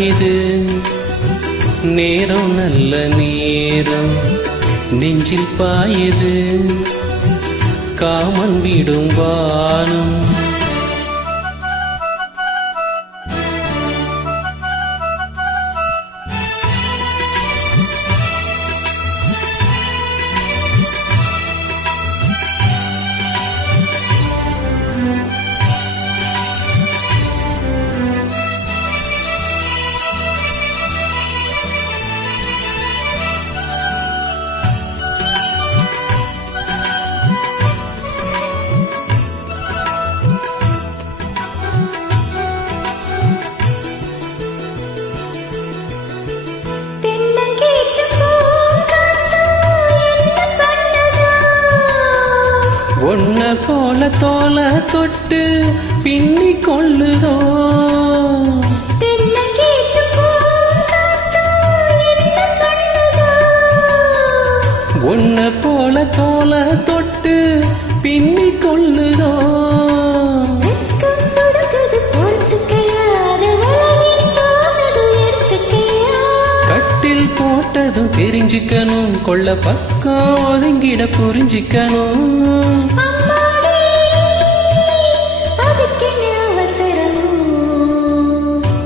இது நேரம் நல்ல நேரம் நெஞ்சில் பாயுது. காமன் விடும் வானம் போல தோல தொட்டு பின்னி கொள்ளுதோ? ஒன்ன போல தோல தொட்டு பின்னி கொள்ளுதோ. கட்டில் போட்டதும் தெரிஞ்சுக்கணும் கொள்ள பக்கம் ஒதுங்கிட புரிஞ்சுக்கணும்?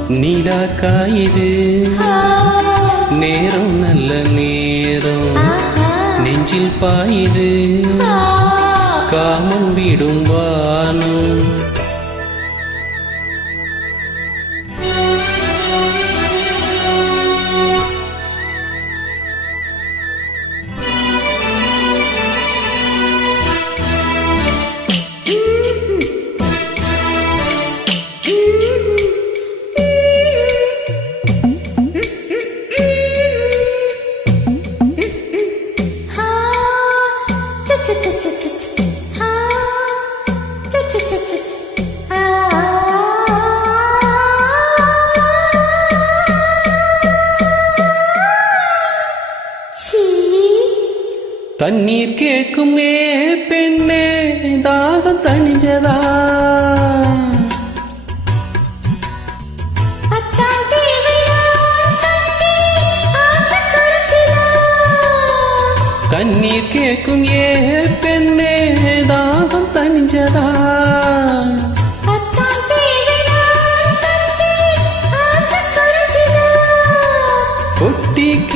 நீலா காயுது நேரம் நல்ல நேரம். நெஞ்சில் பாயுது. ஆ. காமன் விடும் வானம். தண்ணீர் கேட்கும் ஏ பெண்ணே தாகம் தணிஞ்சதா? தண்ணீர் கேட்கும் ஏ பெண்ணே தாகம் தணிஞ்சதா?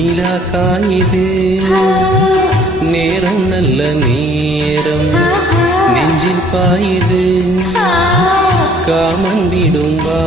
நிலா காயுது நேரம் நல்ல நேரம். நெஞ்சில் பாயுது. காமன் விடும்பா